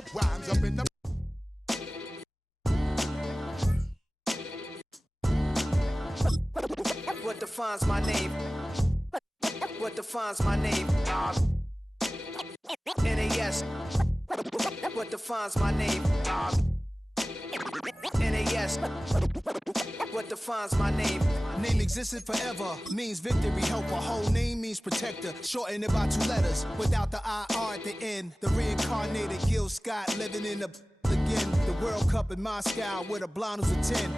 the rhymes up in the. What defines my name? What defines my name? NAS. What defines my name? NAS. What defines my name? Name existed forever, means victory, helper. Whole name means protector, shortened it by 2 letters, without the IR at the end. The reincarnated Gil Scott, living in the again. The World Cup in Moscow, with a blind who's a 10.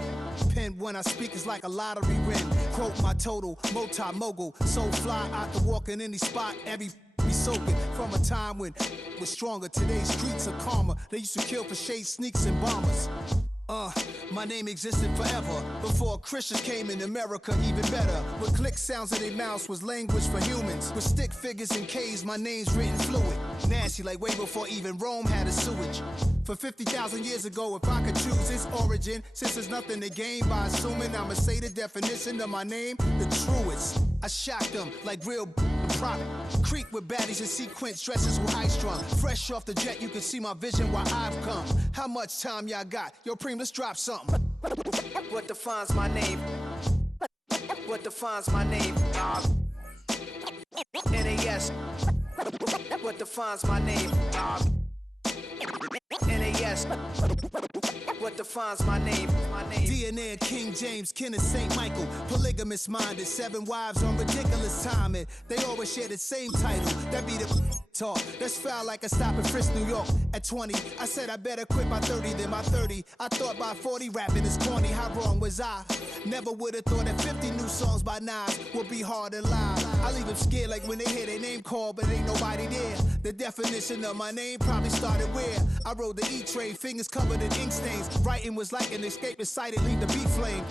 Pen when I speak is like a lottery win. Quote my total, multi-mogul, so fly I can walk in any spot, every be soaking. From a time when was stronger, today's streets are calmer. They used to kill for shade sneaks and bombers. My name existed forever. Before Christians came in America, even better. With click sounds in their mouths was language for humans. With stick figures and K's, my name's written fluid. Nasty like way before even Rome had a sewage. For 50,000 years ago, if I could choose its origin, since there's nothing to gain by assuming, I'ma say the definition of my name, the truest. I shocked them like real product. Creek with baddies in sequence, dresses with high strung. Fresh off the jet, you can see my vision where I've come. How much time y'all got? Yo, Preem, let's drop something. What defines my name? What defines my name? NAS. What defines my name? NAS. What defines my name? DNA of King James, kin of St. Michael. Polygamous minded, 7 wives on ridiculous timing. They always share the same title. That be the talk. That's foul like a stop in Frisk, New York. At 20, I said I better quit by 30 than my 30. I thought by 40 rapping is corny. How wrong was I? Never would have thought that 50 new songs by Nas would be hard and live. I leave them scared like when they hear their name called, but ain't nobody there. The definition of my name probably started where I rode the E-train, fingers covered in ink stains. Writing was like an escape inside it, leave the beat flame.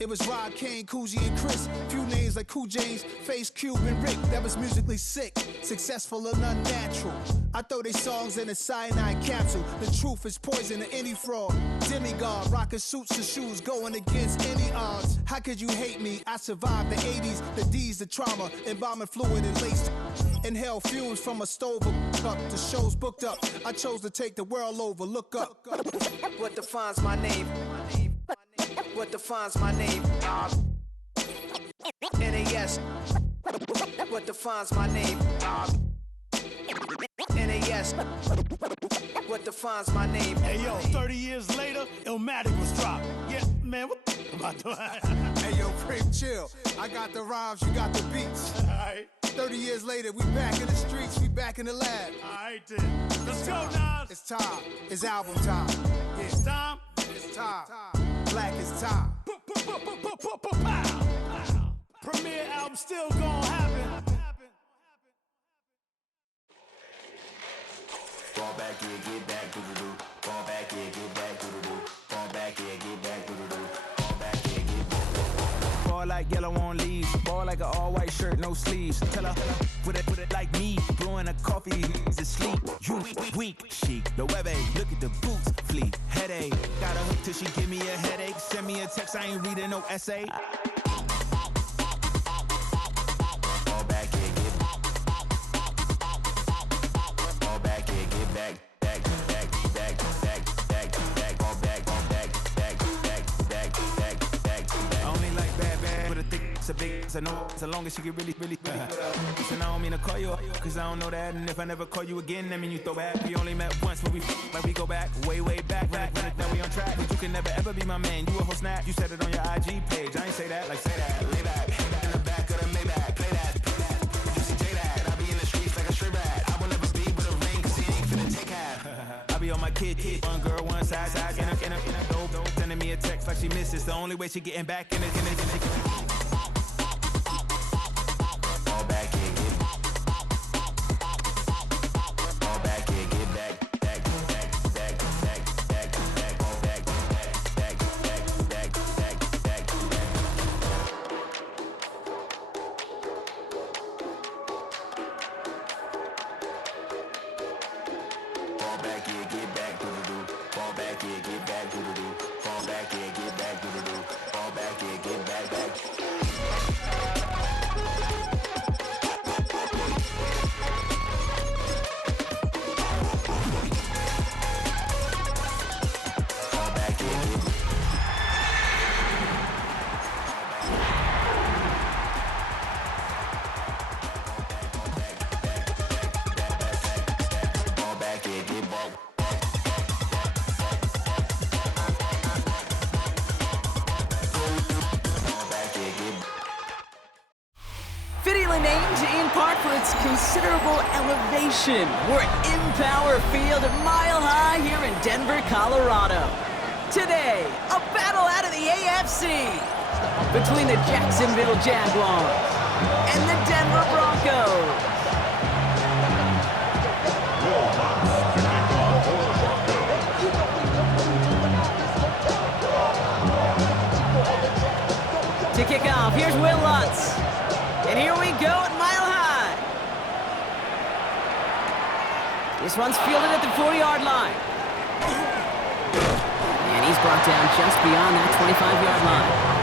It was Rod, Kane, Coogee, and Chris. Few names like Cool James, Face, Cube, and Rick. That was musically sick, successful and unnatural. I throw these songs in a cyanide capsule. The truth is poison to any fraud. Demigod, rocking suits and shoes, going against any odds. How could you hate me? I survived the 80s, the D's, the trauma, embalming fluid and laced. Inhale fumes from a stove up. The show's booked up. I chose to take the world over. Look up. What defines my name? What defines my name? NAS. What defines my name? NAS. What defines my name? Hey yo, 30 years later, Illmatic was dropped. Yeah, man, what am I doing? Hey yo, Preem, chill. I got the rhymes, you got the beats. Alright. 30 years later, we back in the streets, we back in the lab. Alright then. Let's go, Nas. It's time. It's album time. Yeah. It's time. It's time. Black is time. Premiere album still gonna happen. Fall back here, get back, doo-doo-doo. Fall back here, get back, doo-doo-doo. Fall back here, get back, doo-doo-doo. Fall back here, get back. Ball like yellow on leaves. Ball like an all-white shirt, no sleeves. Tell her, put it like me. Blowing a coffee, he's asleep. You weak, chic. The web look at the boots, fleet. Headache. Got a hook till she give me a headache. Send me a text, I ain't reading no essay. Fall back here, get back. Fall back here, get back. Back. Fall back. I only like bad, but a thick, it's a big, it's a no, so long as she get really. Listen, I don't mean to call you up, cause I don't know that, and if I never call you again, that mean you throw back. We only met once, but we go back, way back, now we on track, but you can never ever be my man, you a whole snap, you said it on your IG page, I ain't say that, lay back, in the back of the Maybach, play that, you see J that, I be in the streets like a stray rat, I will never be with a ring, cause he ain't finna take half, I be on my kid, one girl, one side, in a dope, sending me a text like she misses, the only way she getting back in it. Fall back here, get back. Fall back here, get back. Fall back. Fall back here, get back, doo-doo-doo. Fall back here, get back, doo-doo-doo. Fall back here, get back, doo-doo-doo. Fall back here, get back. apart for its considerable elevation. We're at Empower Field at Mile High here in Denver, Colorado. Today, a battle out of the AFC between the Jacksonville Jaguars and the Denver Broncos. To kick off, here's Will Lutz. And here we go at Mile High. This one's fielded at the 40-yard line. And he's brought down just beyond that 25-yard line.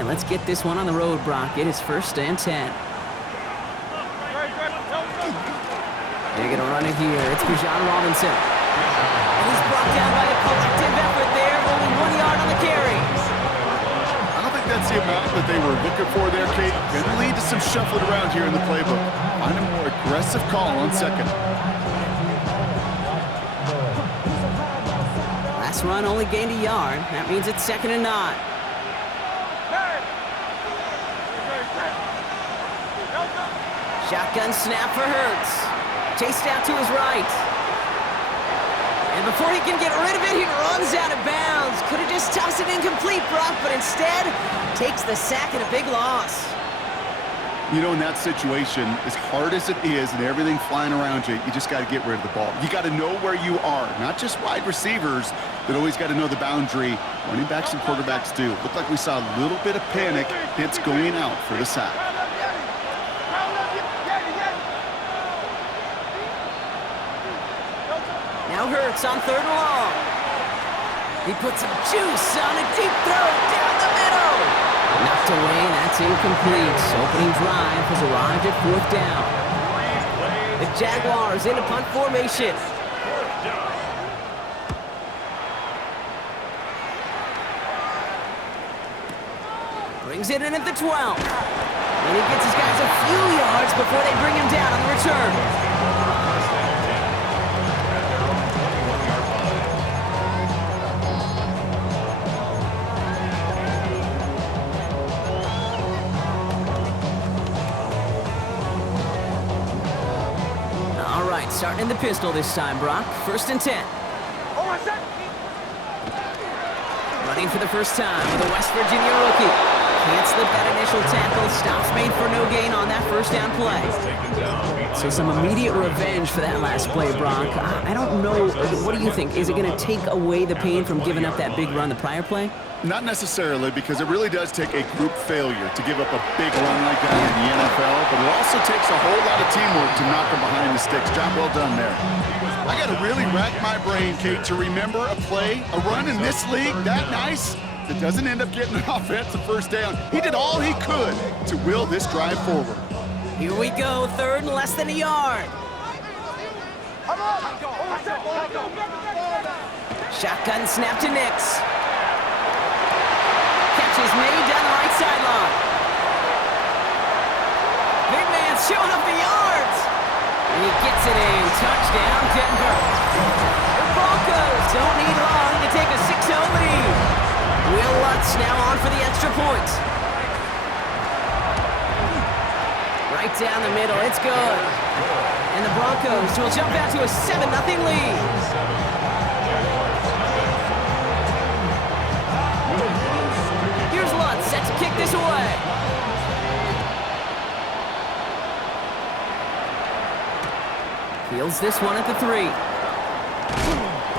right, let's get this one on the road, Brock. It is 1st and 10. They're going to run it here. It's Bijan Robinson. And he's brought down by a collective effort there. Only 1 yard on the carry. I don't think that's the amount that they were looking for there, Kate. Going to lead to some shuffling around here in the playbook. Find a more aggressive call on 2nd. Last run only gained a yard. That means it's 2nd and 9. Shotgun snap for Hurts. Chased out to his right. And before he can get rid of it, he runs out of bounds. Could have just tossed it incomplete, Brock, but instead takes the sack and a big loss. You know, in that situation, as hard as it is and everything flying around you, you just got to get rid of the ball. You got to know where you are. Not just wide receivers that always got to know the boundary. Running backs and quarterbacks do. Looked like we saw a little bit of panic. Hits going out for the sack. Now Hurts on 3rd and long. He puts some juice on a deep throw down the middle. Knocked away, that's incomplete. Opening drive has arrived at 4th down. The Jaguars in a punt formation. Brings it in at the 12. And he gets his guys a few yards before they bring him down on the return. Starting in the pistol this time, Brock. 1st and 10. Running for the first time with a West Virginia rookie. Can't slip that initial tackle. Stops made for no gain on that 1st down play. So some immediate revenge for that last play, Brock. I don't know. What do you think? Is it going to take away the pain from giving up that big run the prior play? Not necessarily, because it really does take a group failure to give up a big run like that in the NFL, but it also takes a whole lot of teamwork to knock them behind the sticks. Job well done there. I got to really rack my brain, Kate, to remember a play, a run in this league that nice that doesn't end up getting an offensive 1st down. He did all he could to will this drive forward. Here we go, 3rd and less than a yard. Shotgun snap to Nix. Catch is made down the right sideline. Big man showing up the yards. And he gets it in. Touchdown, Denver. The Broncos don't need long to take a 6-0 lead. Will Lutz now on for the extra point. Right down the middle. It's good. And the Broncos will jump out to a 7-0 lead. Set to kick this away. Fields this one at the 3.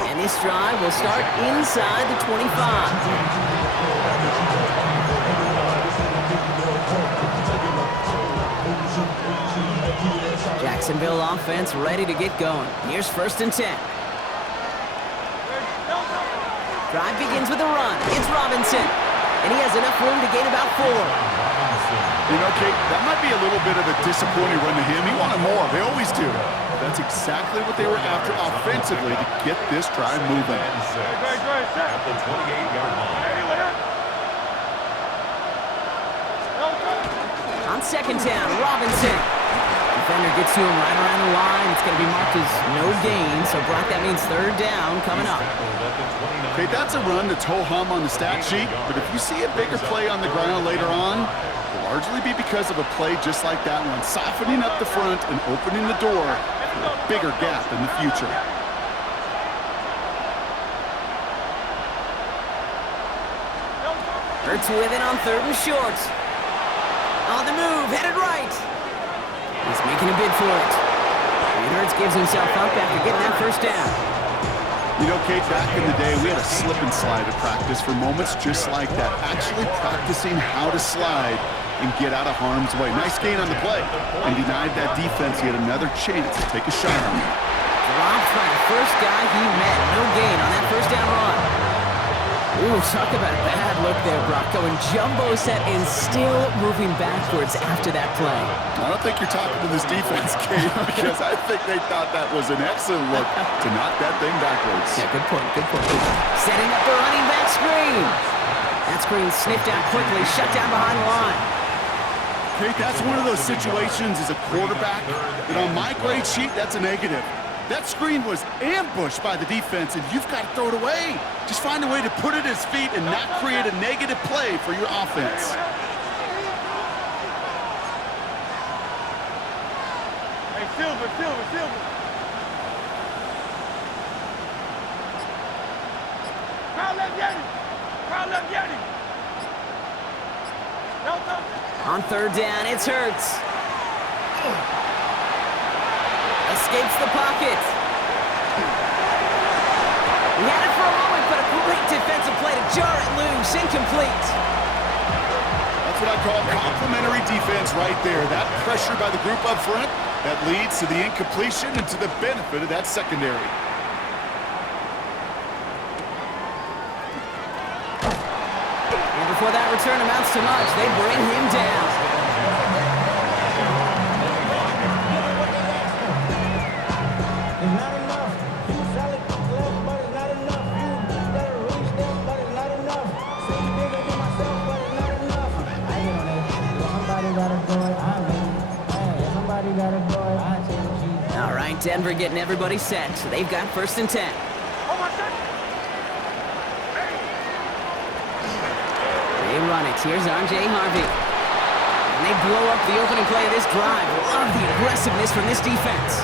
And this drive will start inside the 25. Jacksonville offense ready to get going. Here's 1st and 10. Drive begins with a run. It's Robinson. And he has enough room to gain about 4. You know, Kate, that might be a little bit of a disappointing run to him. He wanted more. They always do. That's exactly what they were after offensively to get this drive moving. At the 28-yard line. On 2nd down, Robinson. Defender gets to him right around the line. It's going to be marked as no gain. So, Brock, that means 3rd down coming up. Okay, that's a run that's ho-hum on the stat sheet, but if you see a bigger play on the ground later on, it'll largely be because of a play just like that one, softening up the front and opening the door for a bigger gap in the future. Hurts with it on 3rd and short. On the move, headed right. He's making a bid for it. And Hurts gives himself up after getting that 1st down. You know, Kate, back in the day, we had a slip and slide at practice for moments just like that. Actually practicing how to slide and get out of harm's way. Nice gain on the play. And denied that defense yet another chance to take a shot on him. Dropped by the first guy he met. No gain on that 1st down run. Ooh, talk about a bad look there, Brock. Going jumbo set and still moving backwards after that play. I don't think you're talking to this defense, Kate, because I think they thought that was an excellent look to knock that thing backwards. Yeah, good point, good point. Setting up the running back screen. That screen sniffed out quickly, shut down behind the line. Kate, that's one of those situations as a quarterback that on my grade sheet, that's a negative. That screen was ambushed by the defense, and you've got to throw it away. Just find a way to put it at his feet and not create a negative play for your offense. Hey, Silver. Crowd left Yeti. No, On third down, it's Hurts. Escapes the pocket. He had it for a moment, but a great defensive play to jar it loose. Incomplete. That's what I call complimentary defense right there. That pressure by the group up front, that leads to the incompletion and to the benefit of that secondary. And before that return amounts to much, they bring him down. All right, Denver getting everybody set. So they've got 1st and 10. They run it. Here's R.J. Harvey. And they blow up the opening play of this drive. Love the aggressiveness from this defense.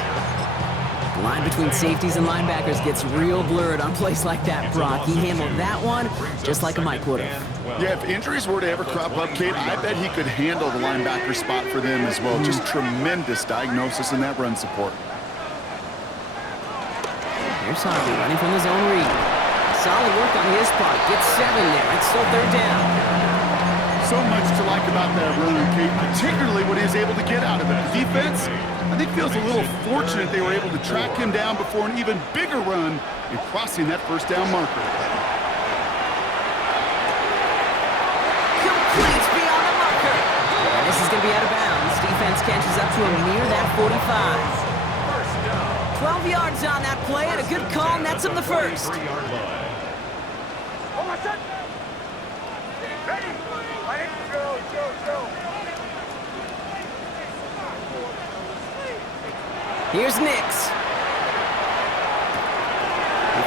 The line between safeties and linebackers gets real blurred on plays like that, Brock. He handled that one just like a Mike would have. Yeah, if injuries were to ever crop up, Kate, I bet he could handle the linebacker spot for them as well. Just tremendous diagnosis in that run support. Here's Harvey running from the zone read. Solid work on his part. Gets 7 there. It's still 3rd down. So much to like about that run, Kate, particularly what he was able to get out of it. The defense, I think, feels a little fortunate they were able to track him down before an even bigger run in crossing that 1st down marker. Completes beyond the marker. And this is going to be out of bounds. Defense catches up to him near that 45. 12 yards on that play, and a good call nets him the 1st. Here's Nix. He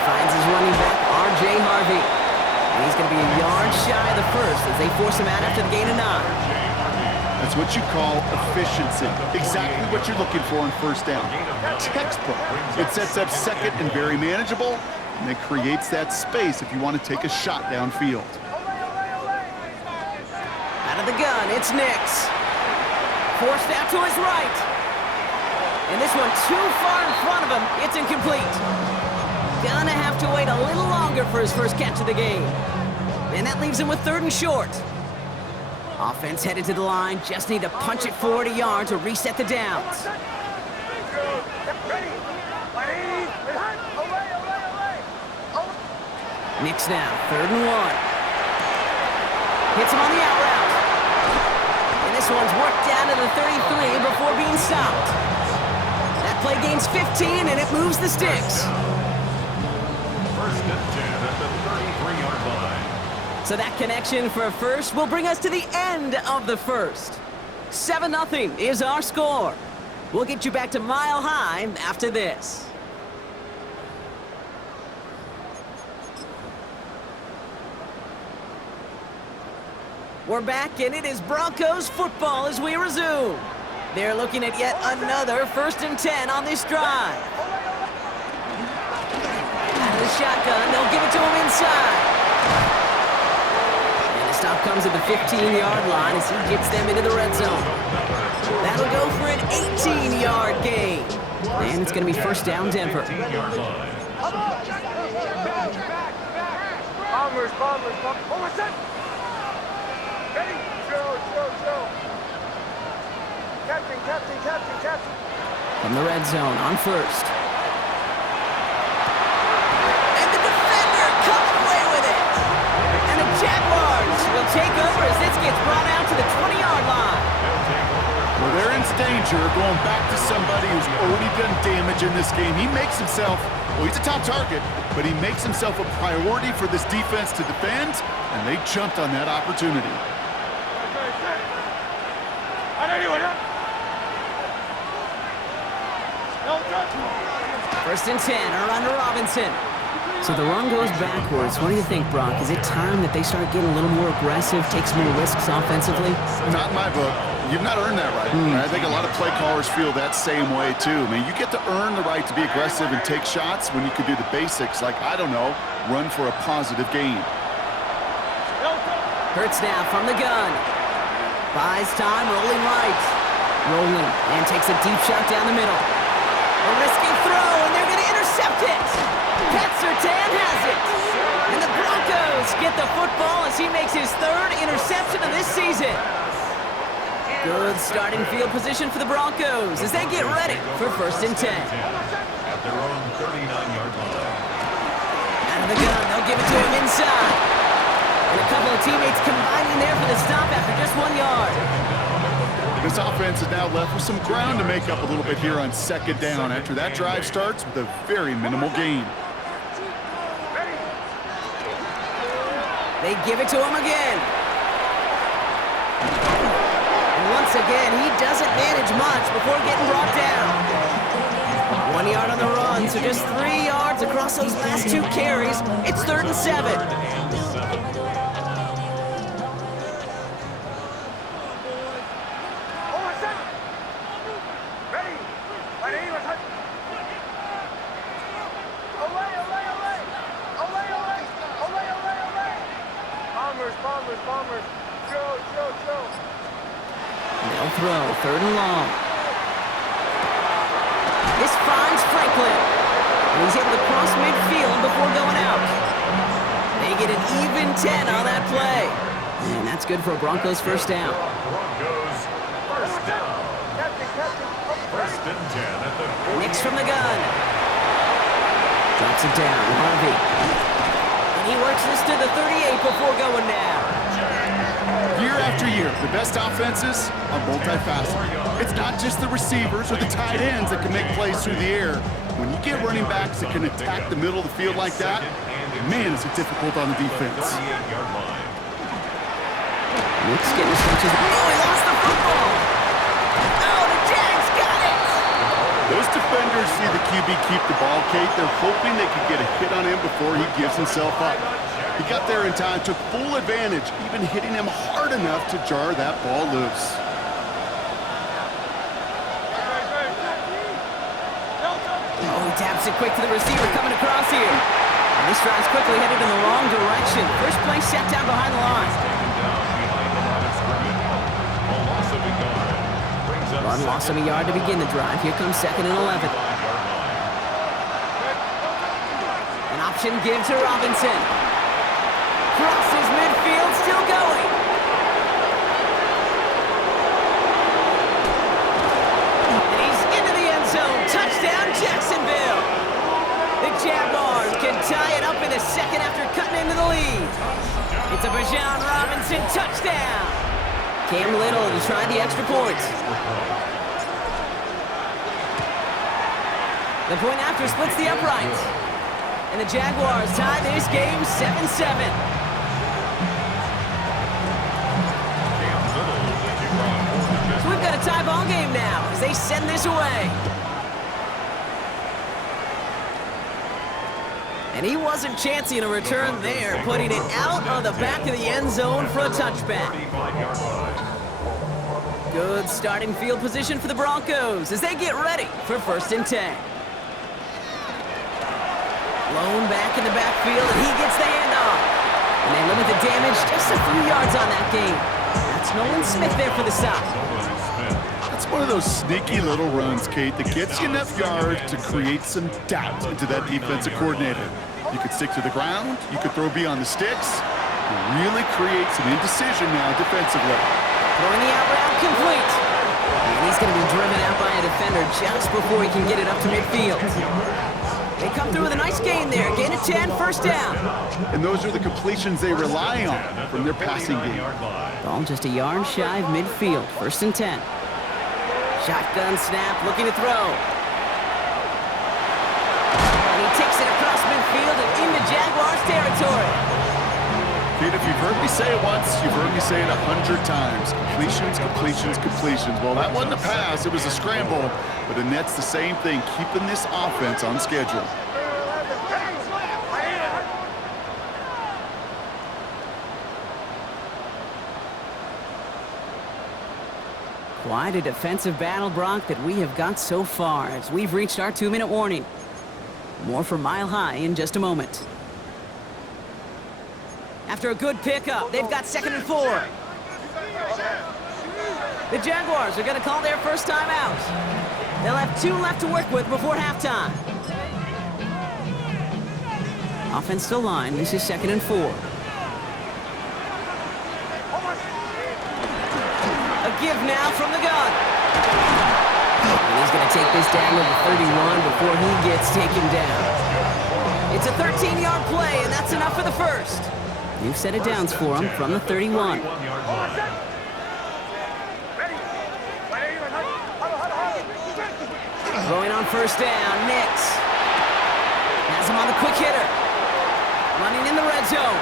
finds his running back, R.J. Harvey. And he's going to be a yard shy of the 1st as they force him out after the gain of 9. That's what you call efficiency. Exactly what you're looking for on 1st down. Textbook. It sets up 2nd and very manageable, and it creates that space if you want to take a shot downfield. Out of the gun, it's Nix. Forced out to his right. And this one too far in front of him. It's incomplete. Gonna have to wait a little longer for his 1st catch of the game. And that leaves him with 3rd and short. Offense headed to the line. Just need to punch it 40 yards to reset the downs. Nix now, 3rd and 1. Hits him on the out route. And this one's worked down to the 33 before being stopped. That play gains 15, and it moves the sticks. 1st and 10 at the 33-yard line. So that connection for a 1st will bring us to the end of the 1st. 7-0 is our score. We'll get you back to Mile High after this. We're back, and it is Broncos football as we resume. They're looking at yet another 1st and 10 on this drive. Out of the shotgun, they'll give it to him inside. And the stop comes at the 15-yard line as he gets them into the red zone. That'll go for an 18-yard gain. And it's going to be 1st down, Denver. Bombers. Over set. Ready? Chill. Captain. From the red zone on 1st. And the defender coming away with it. gets brought out to the 20-yard line. Well, they're in danger going back to somebody who's already done damage in this game. He makes himself, well, he's a top target, but he makes himself a priority for this defense to defend, and they jumped on that opportunity. First and 10, around to Robinson. So the run goes backwards. What do you think, Brock? Is it time that they start getting a little more aggressive, take some more risks offensively? Not in my book. You've not earned that right. I think a lot of play callers feel that same way, too. I mean, you get to earn the right to be aggressive and take shots when you can do the basics, like, I don't know, run for a positive gain. Hurts now from the gun. Buys time, rolling right. Rolling, and takes a deep shot down the middle. A risky throw, and they're going to intercept it. Pat Surtain has it. And the Broncos get the football as he makes his third interception of this season. Good starting field position for the Broncos as they get ready for first and 10. At their own 39-yard line. Out of the gun, they'll give it to him inside. And a couple of teammates combining there for the stop after just 1 yard. This offense is now left with some ground to make up a little bit here on second down after that drive starts with a very minimal gain. They give it to him again. And once again, he doesn't manage much before getting brought down. 1 yard on the run, so just 3 yards across those last 2 carries. It's 3rd and 7. Bombers. Chill. They'll throw, 3rd and long. This finds Franklin. And he's able to cross midfield before going out. They get an even 10 on that play. And that's good for a Broncos first down. Broncos first down. First and 10 at the 40. Nix from the gun. Drops it down, Harvey. And he works this to the 38 before going down. Year after year, the best offenses are multifaceted. It's not just the receivers or the tight ends that can make plays through the air. When you get running backs that can attack the middle of the field like that, man, is it difficult on the defense. Nick's getting stretches. Oh, he lost the football! Oh, the Jags got it! Those defenders see the QB keep the ball, Kate. They're hoping they can get a hit on him before he gives himself up. He got there in time, took full advantage, even hitting him hard enough to jar that ball loose. Oh, he taps it quick to the receiver coming across here. And this drive's quickly headed in the wrong direction. First play set down behind the line. One loss of a yard to begin the drive. Here comes 2nd and 11. An option give to Robinson. Crosses midfield, still going. And he's into the end zone. Touchdown, Jacksonville. The Jaguars can tie it up in a second after cutting into the lead. It's a Bijan Robinson touchdown. Cam Little to try the extra point. The point after splits the uprights. And the Jaguars tie this game 7-7. So we've got a tie ball game now as they send this away. And he wasn't chancing a return there, putting it out on the back of the end zone for a touchback. Good starting field position for the Broncos as they get ready for first and 10. Blown back in the backfield, and he gets the handoff. And they limit the damage just a few yards on that game. That's Nolan Smith there for the stop. That's one of those sneaky little runs, Kate, that gets you enough yards to create some doubt into that defensive coordinator. You could stick to the ground, you could throw beyond the sticks, and really create some indecision now defensively. Throwing the out route complete. And he's going to be driven out by a defender just before he can get it up to midfield. They come through with a nice gain there. Gain of 10, first down. And those are the completions they rely on from their passing game. Ball just a yard shy of midfield. First and 10. Shotgun snap, looking to throw. And he takes it across midfield and into Jaguars territory. Kid, if you've heard me say it once, you've heard me say it 100 times. Completions, completions, completions. Well, that wasn't a pass. It was a scramble. But the net's the same thing, keeping this offense on schedule. Quite a defensive battle, Brock, that we have got so far as we've reached our 2-minute warning. More from Mile High in just a moment. After a good pickup, they've got 2nd and 4. The Jaguars are going to call their first time out. They'll have 2 left to work with before halftime. Offensive line, this is 2nd and 4. A give now from the gun. And he's going to take this down to the 31 before he gets taken down. It's a 13-yard play, and that's enough for the first. New set of downs for him from the 31. Throwing on first down, Nix. Has him on the quick hitter. Running in the red zone.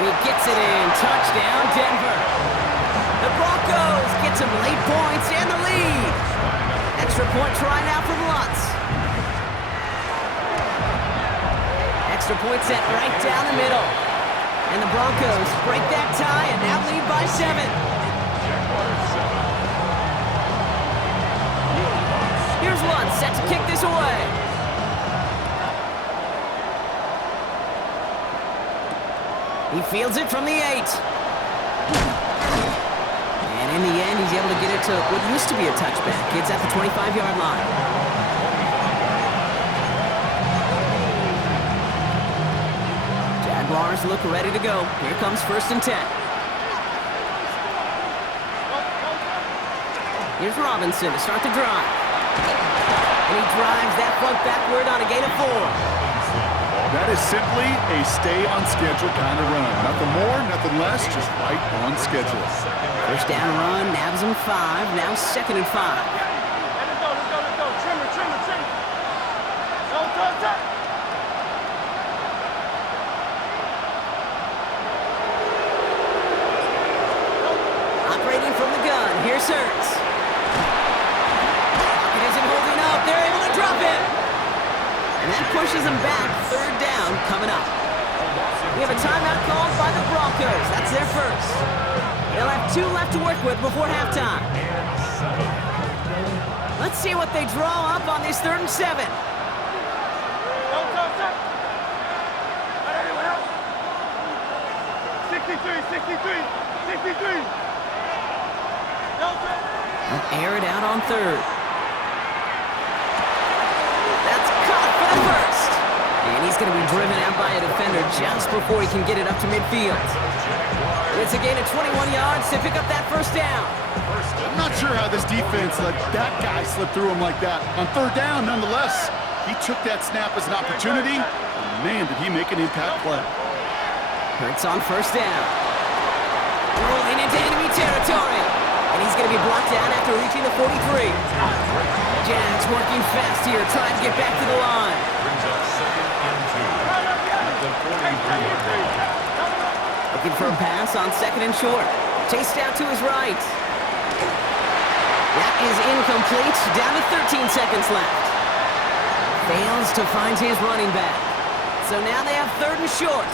And he gets it in. Touchdown, Denver. The Broncos get some late points and the lead. Extra point try now from Lutz. Extra point set right down the middle. And the Broncos break that tie and now lead by 7. Here's Lutz set to kick this away. He fields it from the 8. And in the end, he's able to get it to what used to be a touchback. It's at the 25-yard line. Jaguars look ready to go. Here comes first and 10. Here's Robinson to start the drive. And he drives that front backward on a gain of 4. That is simply a stay-on-schedule kind of run. Nothing more, nothing less, just right on schedule. First down run, nabs him 5, now 2nd and 5. Let's go. Trimmer. Go. Operating from the gun, here's Hurts. Pocket isn't holding up, they're able to drop it. And that pushes them back, 3rd down coming up. We have a timeout called by the Broncos. That's their first. They'll have 2 left to work with before halftime. Let's see what they draw up on this 3rd and 7. Go. 63. They'll air it out on 3rd. First. And he's going to be driven out by a defender just before he can get it up to midfield. It's a gain of 21 yards to pick up that first down. I'm not sure how this defense let that guy slip through him like that. On 3rd down, nonetheless, he took that snap as an opportunity. And man, did he make an impact play. Hurts on first down. Rolling into enemy territory. And he's going to be blocked down after reaching the 43. Jags working fast here, trying to get back to the line. Brings up 2nd and 2 at the 43-yard line. Looking for a pass on 2nd and short. Chased out to his right. That is incomplete. Down to 13 seconds left. Fails to find his running back. So now they have 3rd and short.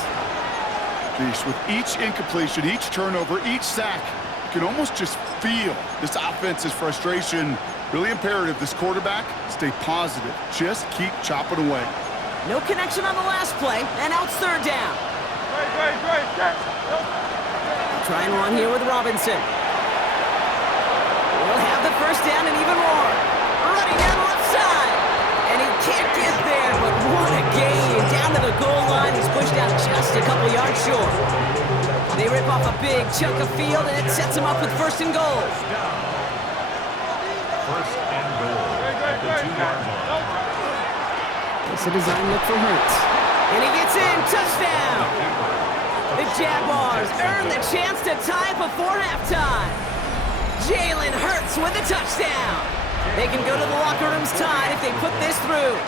Geez, with each incompletion, each turnover, each sack, you can almost just feel this offense's frustration. Really imperative, this quarterback, stay positive. Just keep chopping away. No connection on the last play, and now it's 3rd down. Great. Try and run here with Robinson. We'll have the first down and even more. Running down the left side. And he can't get there, but what a gain. Down to the goal line, he's pushed out just a couple yards short. They rip off a big chunk of field, and it sets him up with 1st and goal. First and goal at the 2-yard line. It's a design look for Hurts. And he gets in. Touchdown! The Jaguars earn the chance to tie it before halftime. Jalen Hurts with the touchdown. They can go to the locker rooms tied if they put this through.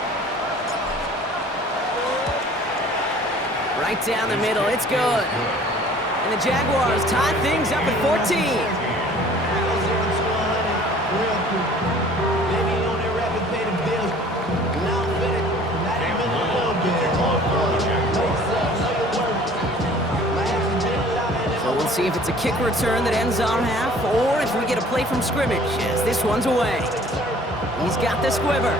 Right down the middle. It's good. And the Jaguars tie things up at 14. We'll see if it's a kick return that ends our half, or if we get a play from scrimmage, as this one's away. He's got the squiver.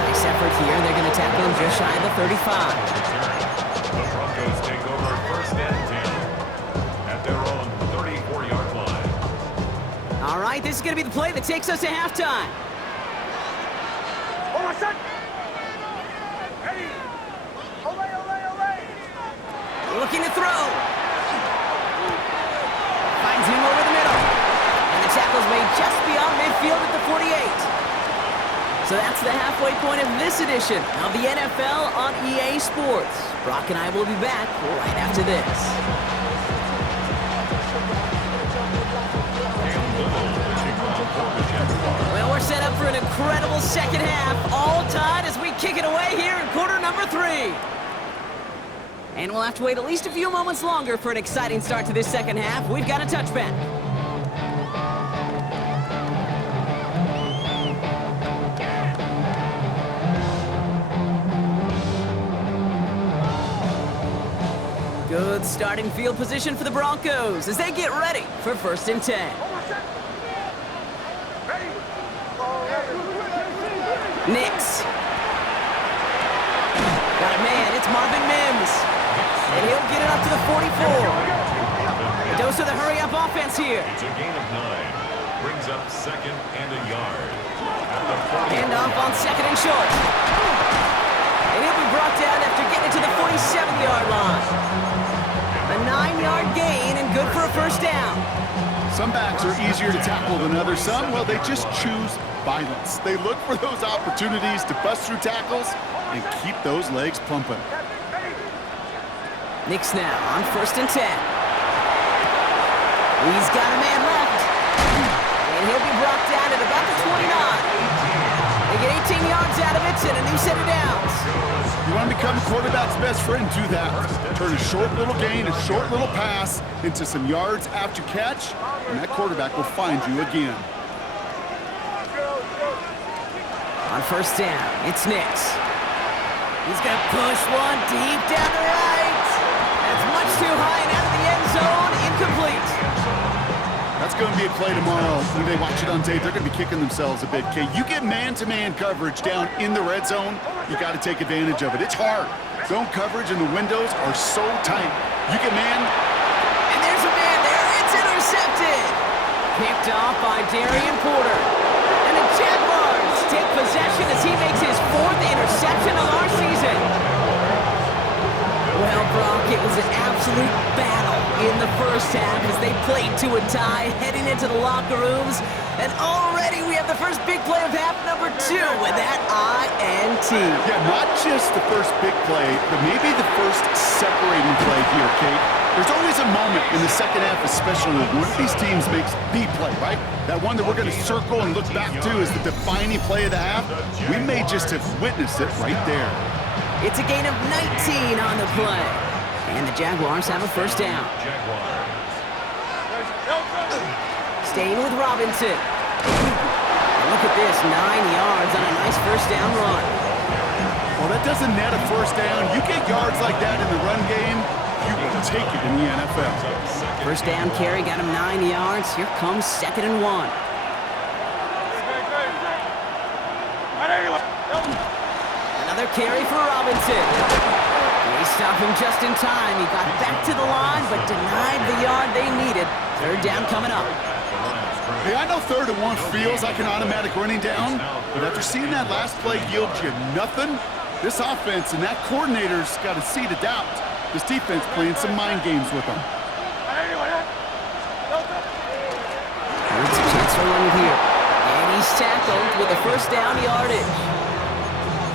Nice effort here. They're going to tackle him just shy of the 35. The Broncos take over first and 10 at their own 34-yard line. All right, this is going to be the play that takes us to halftime. Hold on, son. Hey. Olay, olay, olay. Looking to throw. Finds him over the middle. And the tackle's made just beyond midfield at the 48. So that's the halfway point of this edition of the NFL on EA Sports. Brock and I will be back right after this. Well, we're set up for an incredible second half. All tied as we kick it away here in quarter number 3. And we'll have to wait at least a few moments longer for an exciting start to this second half. We've got a touchback. Good starting field position for the Broncos as they get ready for first and 10. Nix. Got a man, it's Marvin Mims. And he'll get it up to the 44. A dose of the hurry-up offense here. It's a gain of 9. Brings up second and a yard. Handoff on second and short. And he'll be brought down after getting it to the 47-yard line. A 9-yard gain and good for a first down. Some backs are easier to tackle than others. Some, well, they just choose violence. They look for those opportunities to bust through tackles and keep those legs pumping. Nix now on first and 10. He's got a man left. And he'll be brought down at about the 29. They get 18 yards out of it and a new set of downs. You want to become a quarterback's best friend, do that. Turn a short little gain, a short little pass into some yards after catch, and that quarterback will find you again. On first down, it's Nix. He's going to push one deep down the right. That's much too high and out of the end zone. Incomplete. That's going to be a play tomorrow. When they watch it on tape, they're going to be kicking themselves a bit. Okay, you get man-to-man coverage down in the red zone, you got to take advantage of it. It's hard. Zone coverage and the windows are so tight. You get man. And there's a man there. It's intercepted. Picked off by Darian Porter. And the Jaguars take possession as he makes his 4th interception of our season. Well, Brock, it was an absolute battle in the first half as they played to a tie, heading into the locker rooms. And already we have the first big play of half number 2 with that INT. Yeah, not just the first big play, but maybe the first separating play here, Kate. There's always a moment in the second half, especially when one of these teams makes the play, right? That one that we're going to circle and look back to as the defining play of the half. We may just have witnessed it right there. It's a gain of 19 on the play. And the Jaguars have a first down. Staying with Robinson. And look at this, 9 yards on a nice first down run. Well, that doesn't net a first down. You get yards like that in the run game, you will take it in the NFL. First down carry got him 9 yards. Here comes second and 1. Another carry for Robinson. They stop him just in time. He got back to the line, but denied the yard they needed. Third down coming up. Hey, I know 3rd and 1 feels like an automatic running down, but after seeing that last play yield you nothing, this offense and that coordinator's got a seed of doubt. This defense playing some mind games with them. It's a chance for one here. And he's tackled with a first down yardage.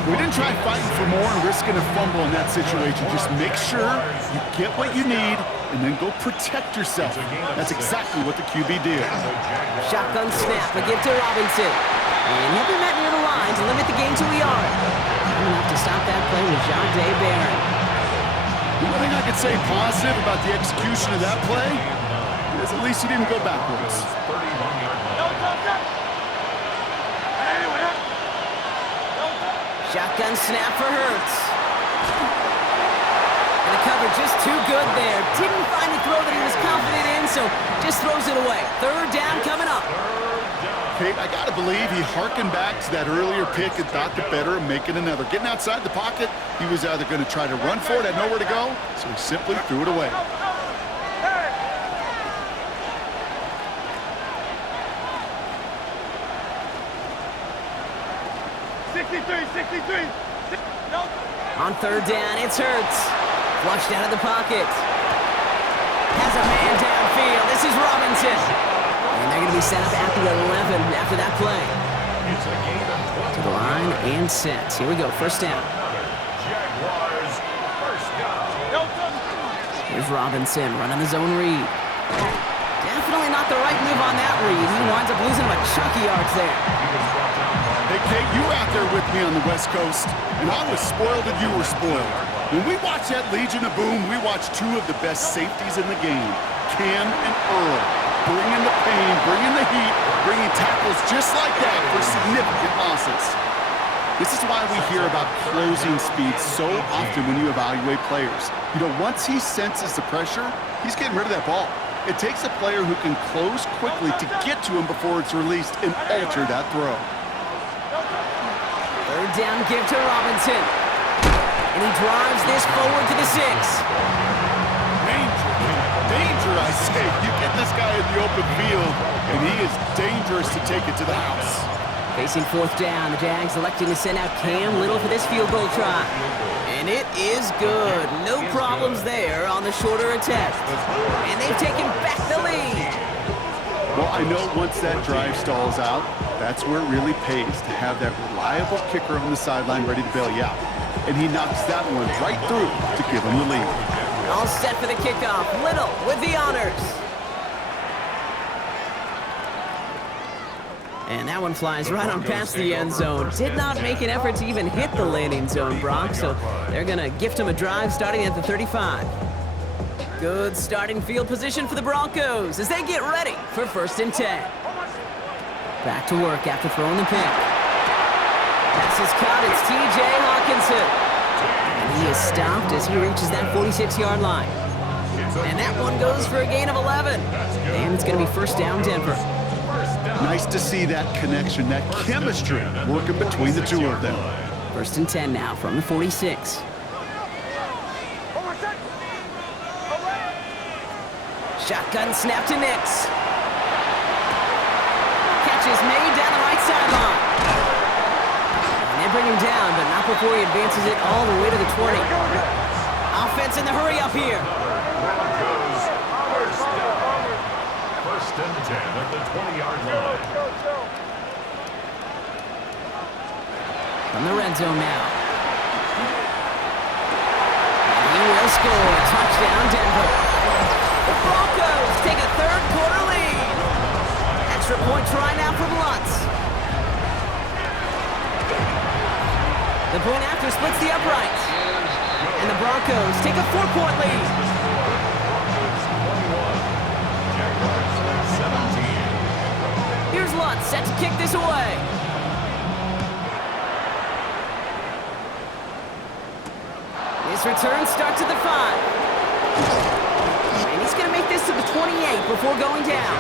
We didn't try fighting for more and risking a fumble in that situation. Just make sure you get what you need and then go protect yourself. That's exactly what the QB did. Shotgun snap, a give to Robinson. And he'll be met near the line to limit the game to a yard. Enough to stop that play with Jahdae Barron. The one thing I could say positive about the execution of that play is at least he didn't go backwards. Shotgun snap for Hurts. And the cover just too good there. Didn't find the throw that he was confident in, so just throws it away. Third down coming up. Kate, I got to believe he hearkened back to that earlier pick and thought the better of making another. Getting outside the pocket, he was either going to try to run for it, had nowhere to go, so he simply threw it away. On third down, it's Hurts. Flushed out of the pocket. Has a man downfield. This is Robinson. And they're going to be set up at the 11 after that play. To the line and set. Here we go, first down. Here's Robinson running the zone read. Definitely not the right move on that read. He winds up losing a chunk of yards there. Hey, Kate, you were out there with me on the West Coast, and I was spoiled and you were spoiled. When we watched that Legion of Boom, we watched two of the best safeties in the game, Cam and Earl, bringing the pain, bringing the heat, bringing tackles just like that for significant losses. This is why we hear about closing speed so often when you evaluate players. You know, once he senses the pressure, he's getting rid of that ball. It takes a player who can close quickly to get to him before it's released and alter that throw. Third down give to Robinson. And he drives this forward to the 6. Danger, I say. You get this guy in the open field, and he is dangerous to take it to the house. Facing fourth down, the Jags electing to send out Cam Little for this field goal try. And it is good. No problems there on the shorter attempt. And they've taken back the lead. Well, I know once that drive stalls out, that's where it really pays to have that reliable kicker on the sideline ready to bail you out. And he knocks that one right through to give him the lead. All set for the kickoff. Little with the honors. And that one flies right on past the end zone. Did not make an effort to even hit the landing zone, Brock, so they're going to gift him a drive starting at the 35. Good starting field position for the Broncos as they get ready for 1st and 10. Back to work after throwing the pick. Pass is caught. It's T.J. Hawkinson. And he is stopped as he reaches that 46-yard line. And that one goes for a gain of 11. And it's going to be 1st down, Denver. Nice to see that connection, that chemistry working between the two of them. 1st and 10 now from the 46. Shotgun snap to Nix. Catch is made down the right sideline. And they bring him down, but not before he advances it all the way to the 20. Offense in the hurry up here. First and 10 at the 20-yard line. From the red zone now. And he will score. Touchdown, Denver. The Broncos take a third-quarter lead. Extra point try now from Lutz. The point after splits the uprights. And the Broncos take a 4-point lead. Here's Lutz set to kick this away. His return starts at the 5. And he's going to make this to the 28 before going down.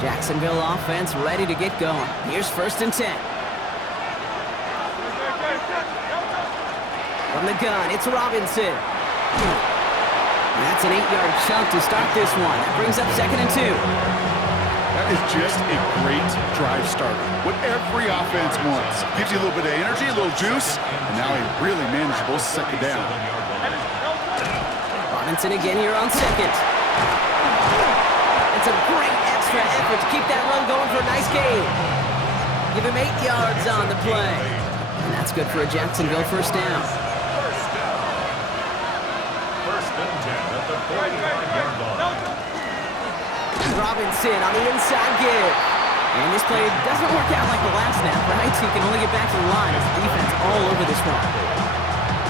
Jacksonville offense ready to get going. Here's 1st and 10. From the gun, it's Robinson. That's an 8-yard chunk to start this one. That brings up 2nd and 2. That is just a great drive starter. What every offense wants. Gives you a little bit of energy, a little juice, and now a really manageable 2nd down. Robinson again here on 2nd. extra effort to keep that run going for a nice gain. Give him 8 yards on the play. And that's good for a Jacksonville first down. First and 10 at the 45-yard line. Robinson on the inside give. And this play doesn't work out like the last snap, right? So you can only get back to the line as the defense all over this one.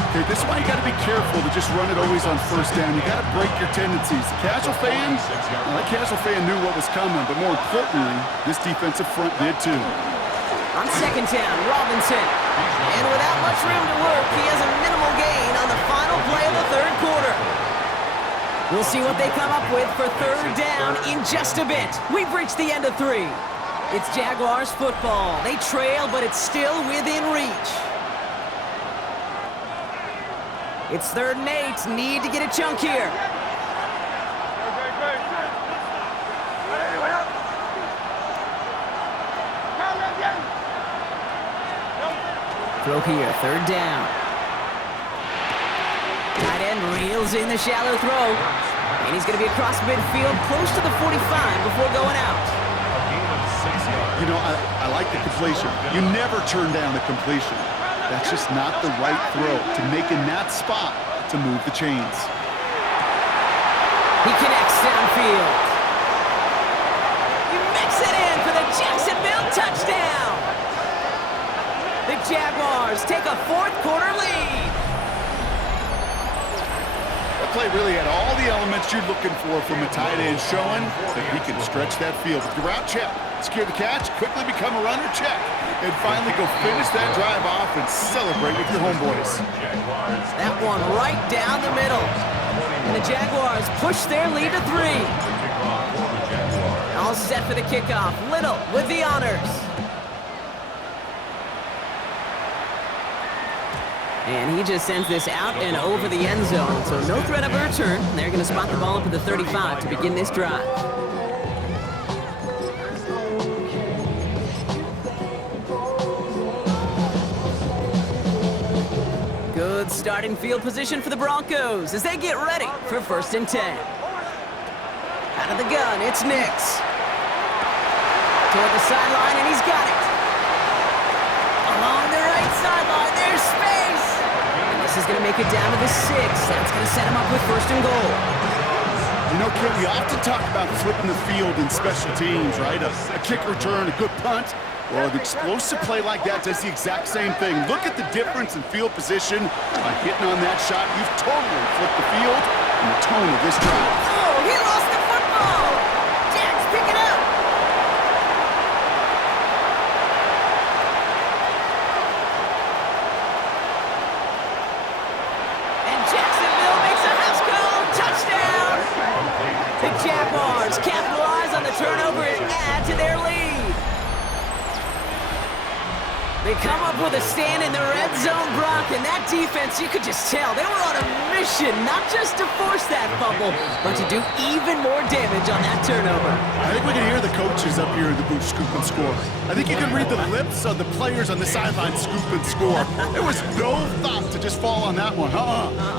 Okay, this is why you got to be careful to just run it always on first down. You got to break your tendencies. The casual fan, well, that casual fan knew what was coming, but more importantly, this defensive front did too. On second down, Robinson. And without much room to work, he has a minimal gain on the final play of the third quarter. We'll see what they come up with for third down in just a bit. We've reached the end of 3. It's Jaguars football. They trail, but it's still within reach. It's 3rd and 8. Need to get a chunk here. Throw here, 3rd down. Tight end reels in the shallow throw. And he's going to be across midfield, close to the 45 before going out. You know, I like the completion. You never turn down a completion. That's just not the right throw to make in that spot to move the chains. He connects downfield. He makes it in for the Jacksonville touchdown. The Jaguars take a 4th quarter lead. That play really had all the elements you're looking for from a tight end, showing that he can stretch that field with the route check, secure the catch, quickly become a runner check, and finally go finish that drive off and celebrate with your homeboys. That one right down the middle. And the Jaguars push their lead to 3. All set for the kickoff. Little with the honors. And he just sends this out and over the end zone. So no threat of a return. They're going to spot the ball up at the 35 to begin this drive. Good starting field position for the Broncos as they get ready for 1st and 10. Out of the gun, it's Nix. Toward the sideline, and he's got it. Along the right sideline, there's space. And this is going to make it down to the 6. That's going to set him up with 1st and goal. You know, Kit, we often talk about flipping the field in special teams, right? A kick return, a good punt. Well, an explosive play like that does the exact same thing. Look at the difference in field position. By hitting on that shot, you've totally flipped the field and the tone of this drive. Oh, he lost the football. Jags pick it up. And Jacksonville makes a house call. Touchdown. The Jaguars capitalize on the turnover and add to their lead. They come up with a stand in the red zone, Brock, and that defense, you could just tell, they were on a mission, not just to force that fumble, but to do even more damage on that turnover. I think we can hear the coaches up here in the booth scoop and score. I think you can read the lips of the players on the sideline scoop and score. There was no thought to just fall on that one.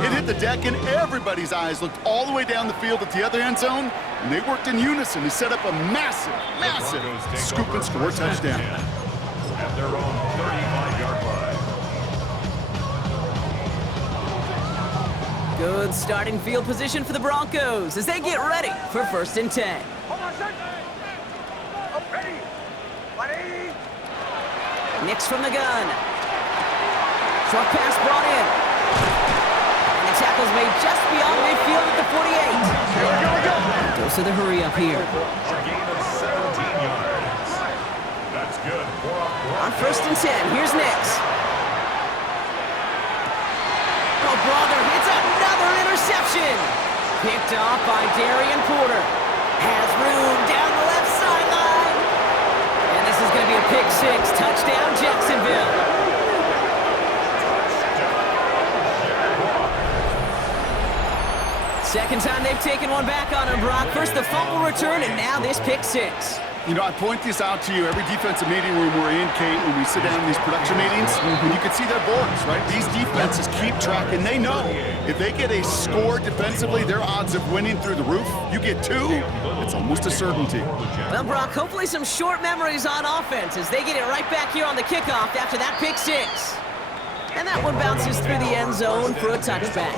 It hit the deck, and everybody's eyes looked all the way down the field at the other end zone, and they worked in unison to set up a massive scoop and score touchdown. At their own 35-yard line. Good starting field position for the Broncos as they get ready for 1st and 10. Hold on, set. Ready. Ready. Nix from the gun. Short pass brought in. And the tackle's made just beyond midfield at the 48. Goes to the hurry up here. A gain of 17 yards. That's good. On 1st and 10, here's Nix. Oh, brother, it's another interception. Picked off by Darian Porter. Has room down the left sideline. And this is going to be a pick 6. Touchdown, Jacksonville. Second time they've taken one back on him, Brock. First the fumble return, and now this pick 6. You know, I point this out to you every defensive meeting room we're in, Kate, when we sit down in these production meetings, and you can see their boards, right? These defenses keep track, and they know if they get a score defensively, their odds of winning through the roof. You get 2, it's almost a certainty. Well, Brock, hopefully some short memories on offense as they get it right back here on the kickoff after that pick 6. And that one bounces through the end zone for a touchback.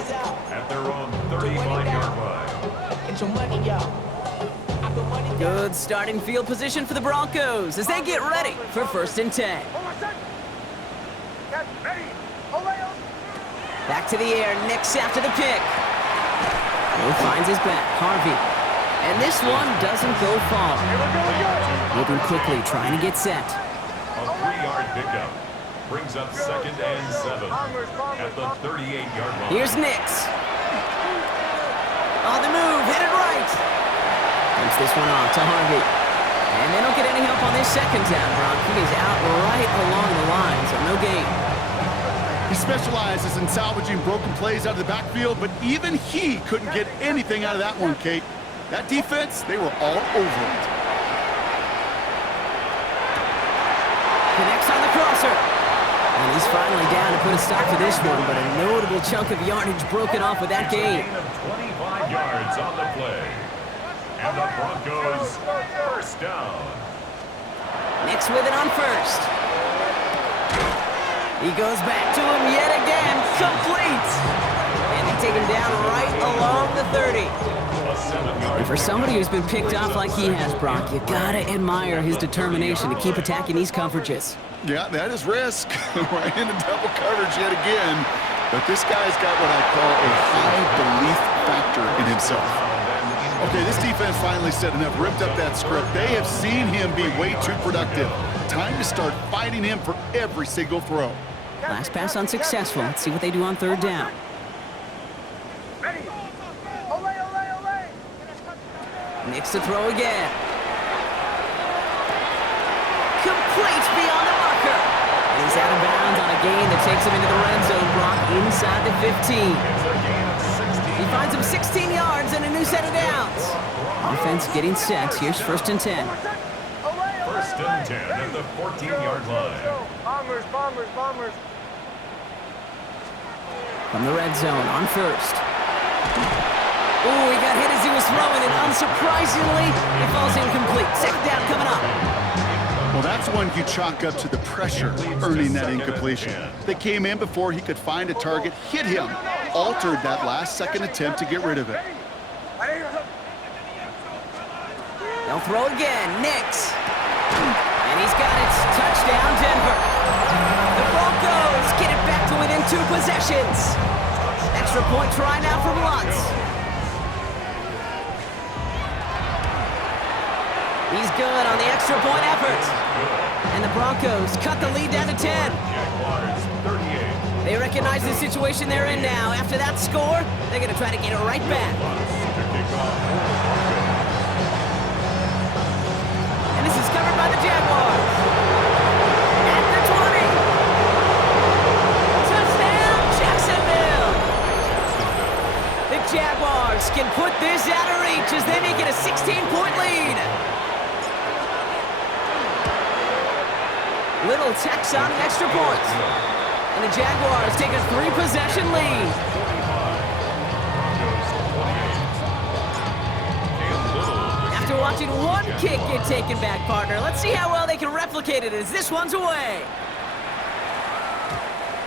At their own 35-yard line. Get your money, y'all. Good starting field position for the Broncos as they get ready for 1st and 10. Back to the air, Nix after the pick. He finds his back, Harvey. And this one doesn't go far. Moving quickly, trying to get set. A 3-yard pickup brings up 2nd and 7 at the 38-yard line. Here's Nix. On the move, headed right. Takes this one off to Harvey. And they don't get any help on this 2nd down, Brock. He is out right along the line, so no gain. He specializes in salvaging broken plays out of the backfield, but even he couldn't get anything out of that one, Kate. That defense, they were all over it. Connects on the crosser. And he's finally down to put a stop to this one, but a notable chunk of yardage broken off with that gain. Gain of 25 yards on the play. And the Broncos 1st down. Nix with it on 1st. He goes back to him yet again. Complete. And they take him down right along the 30. And for somebody who's been picked off like he has, Brock, you gotta admire his determination to keep attacking these coverages. Yeah, that is risk. We're into double coverage yet again. But this guy's got what I call a high belief factor in himself. Okay, this defense finally said enough, ripped up that script. They have seen him be way too productive. Time to start fighting him for every single throw. Last pass unsuccessful. Let's see what they do on 3rd down. Nix to throw again. Complete beyond the marker. And he's out of bounds on a gain that takes him into the red zone, Brock, inside the 15. He finds him 16 yards and a new set of downs. Offense getting set. Here's 1st and 10. 1st and 10 at the 14-yard line. Bombers. From the red zone on 1st. Ooh, he got hit as he was throwing, and unsurprisingly, it falls incomplete. 2nd down coming up. Well, that's one you chalk up to the pressure earning that incompletion. They came in before he could find a target, hit him, altered that last 2nd attempt to get rid of it. They'll throw again. Nix. And he's got it. Touchdown, Denver. The Broncos get it back to within 2 possessions. Extra point try now from Lutz. He's good on the extra point effort. And the Broncos cut the lead down to 10. They recognize the situation they're in now. After that score, they're going to try to get it right back. And this is covered by the Jaguars. At the 20. Touchdown, Jacksonville. The Jaguars can put this out of reach as they make it a 16-point lead. Little Tex on an extra point. And the Jaguars take a 3-possession lead. After watching one kick get taken back, partner, let's see how well they can replicate it as this one's away.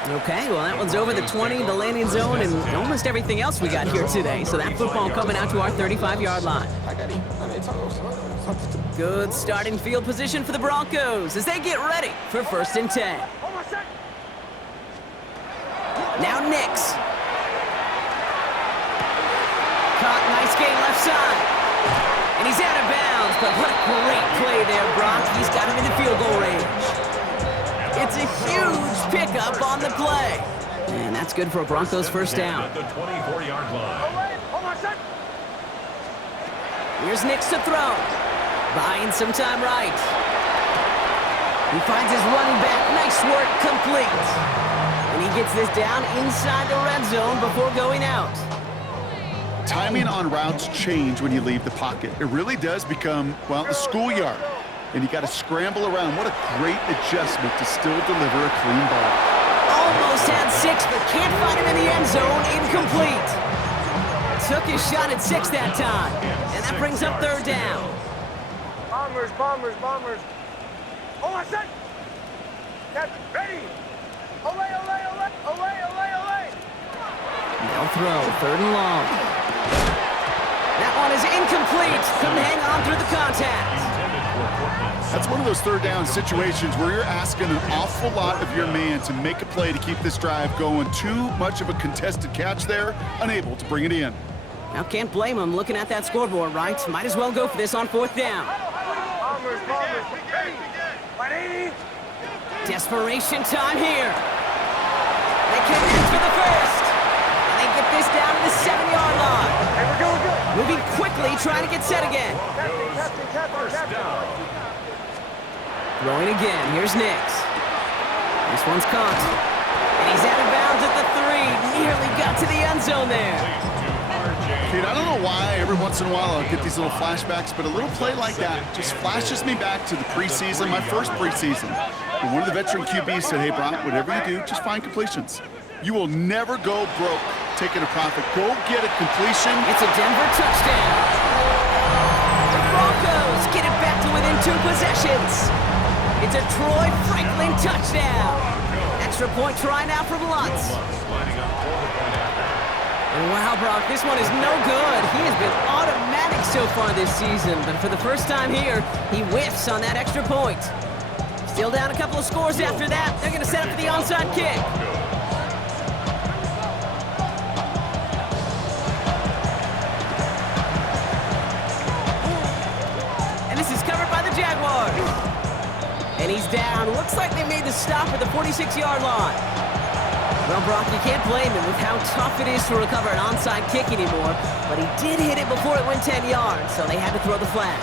Okay, well, that one's over the 20, the landing zone, and almost everything else we got here today. So that football coming out to our 35-yard line. Good starting field position for the Broncos as they get ready for 1st and 10. Now Nix. Caught, nice gain left side. And he's out of bounds, but what a great play there, Brock. He's got him in the field goal range. It's a huge pickup on the play. And that's good for a Broncos 1st down. At the 24-yard line. Here's Nix to throw. Buying some time right. He finds his running back. Nice work, complete. And he gets this down inside the red zone before going out. Timing on routes change when you leave the pocket. It really does become, well, the schoolyard. and you got to scramble around. What a great adjustment to still deliver a clean ball. Almost had 6, but can't find him in the end zone. Incomplete. Took his shot at 6 that time, and that brings up 3rd down. Bombers, bombers, bombers. Oh, I said. Captain, ready. Olay, olay, olay, olay, olay, olay. They'll throw, 3rd and long. That one is incomplete. Couldn't hang on through the contact. That's one of those 3rd down situations where you're asking an awful lot of your man to make a play to keep this drive going. Too much of a contested catch there, unable to bring it in. Now, can't blame him looking at that scoreboard, right? Might as well go for this on 4th down. Bombers, bombers, ready. 180. Desperation time here. They connect for the first. And they get this down to the 7-yard line. Hey, we're good, we're good. Moving quickly, trying to get set again. Captain. Throwing again. Here's Nix. This one's caught. And he's out of bounds at the 3. Nearly got to the end zone there. Kate, I don't know why every once in a while I'll get these little flashbacks, but a little play like that just flashes me back to the preseason, my first preseason. And one of the veteran QBs said, hey, Bron, whatever you do, just find completions. You will never go broke taking a profit. Go get a completion. It's a Denver touchdown. The Broncos get it back to within 2 possessions. It's a Troy Franklin touchdown. Extra point try now from Lutz. And wow, Brock, this one is no good. He has been automatic so far this season, but for the first time here, he whiffs on that extra point. Still down a couple of scores after that. They're going to set up for the onside kick. And this is covered by the Jaguars. And he's down. Looks like they made the stop at the 46-yard line. Well, Brock, you can't blame him with how tough it is to recover an onside kick anymore, but he did hit it before it went 10 yards, so they had to throw the flag.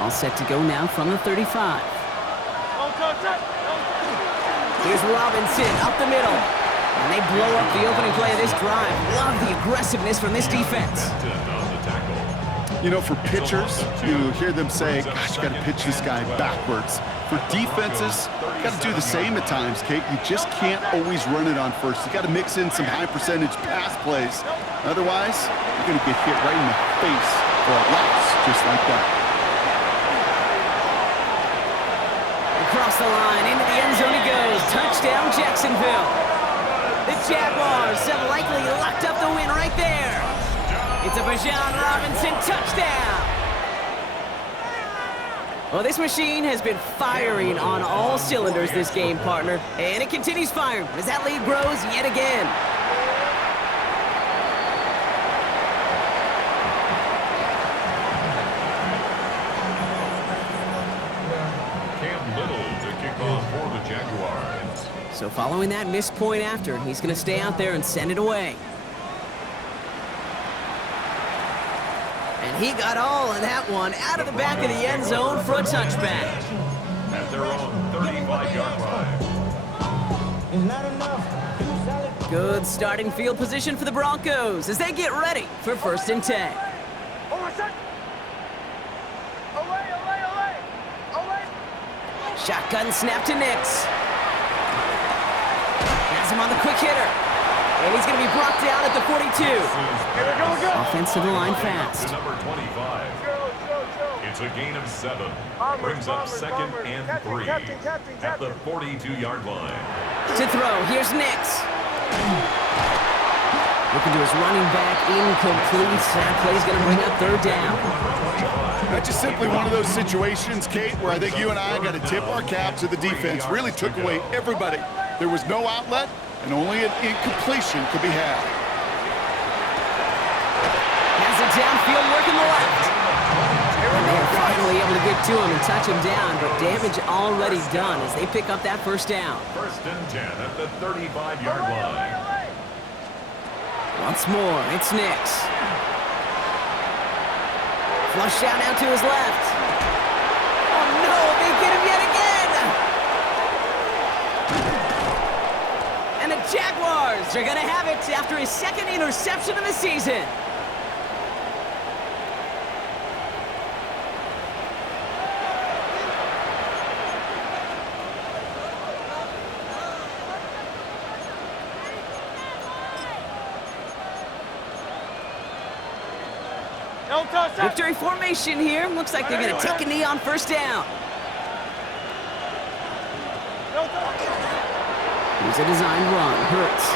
All set to go now from the 35. Here's Robinson up the middle, and they blow up the opening play of this drive. Love the aggressiveness from this defense. You know, for pitchers, you hear them say, gosh, you got to pitch this guy backwards. For defenses, you got to do the same at times, Kate. You just can't always run it on first. You got to mix in some high percentage pass plays. Otherwise, you're going to get hit right in the face for a loss, just like that. Across the line, into the end zone he goes. Touchdown, Jacksonville. The Jaguars have likely locked up the win right there. It's a Bijan Robinson touchdown. Well, this machine has been firing on all cylinders this game, partner. And it continues firing as that lead grows yet again. Cam Little to kick off for the Jaguars. So following that missed point after, he's going to stay out there and send it away. And he got all of that one out of the back of the end zone for a touchback. At their own 35-yard line. Good starting field position for the Broncos as they get ready for 1st and 10. Oh, I said. Olay. Shotgun snap to Nix. Has him on the quick hitter. And he's going to be brought down at the 42. Offensive line fast. Number 25. It's a gain of 7. Brings up 2nd and 3 at the 42-yard line. To throw, here's Nix. Looking to his running back, incomplete. That play's going to bring up 3rd down. That's just simply one of those situations, Kate, where I think you and I got to tip our cap to the defense. Really took away everybody. There was no outlet, and only an incompletion could be had. Has it downfield, working the left. And they are finally able to get to him and touch him down, but damage already done as they pick up that 1st down. 1st and 10 at the 35-yard line. Once more, it's Nix. Flush down out to his left. Oh no, they get him yet again! And the Jaguars are going to have it after his 2nd interception of the season. Don't touch that. Victory formation here. Looks like they're going to take a knee on first down. Don't touch. Here's a design run. Hurts.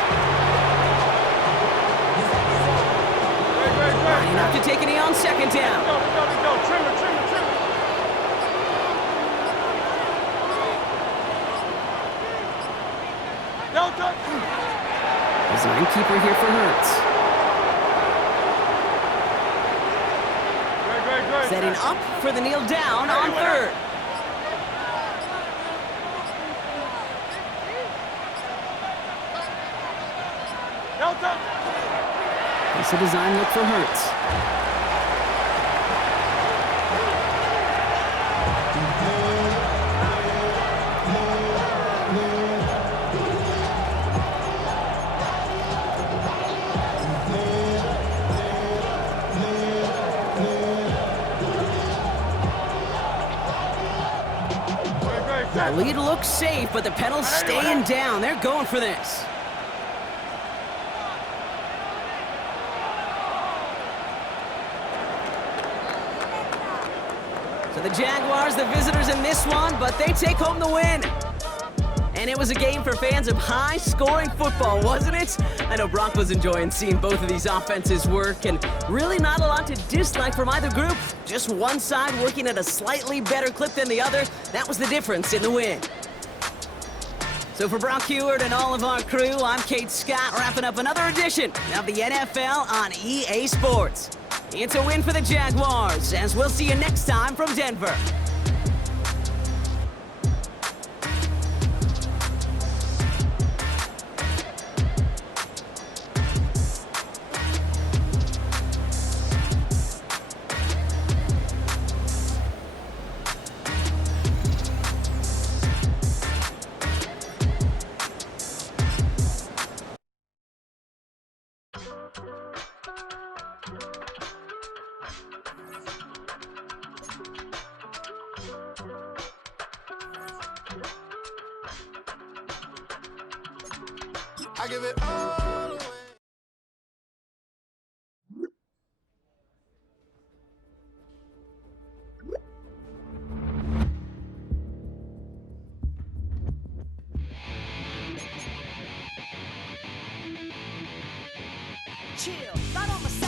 Lining up to take a knee on second down. Go. Trimmer. Don't touch. Design keeper here for Hurts. Great. Setting up for the kneel down on third. Don't touch. It's a design look for Hurts. The lead looks safe, but the pedal's staying down. They're going for this. So the Jaguars, the visitors in this one, but they take home the win. And it was a game for fans of high-scoring football, wasn't it? I know Brock was enjoying seeing both of these offenses work, and really not a lot to dislike from either group. Just one side working at a slightly better clip than the other. That was the difference in the win. So for Brock Heward and all of our crew, I'm Kate Scott, wrapping up another edition of the NFL on EA Sports. It's a win for the Jaguars, as we'll see you next time from Denver. I give it all away. Chill, right on the side.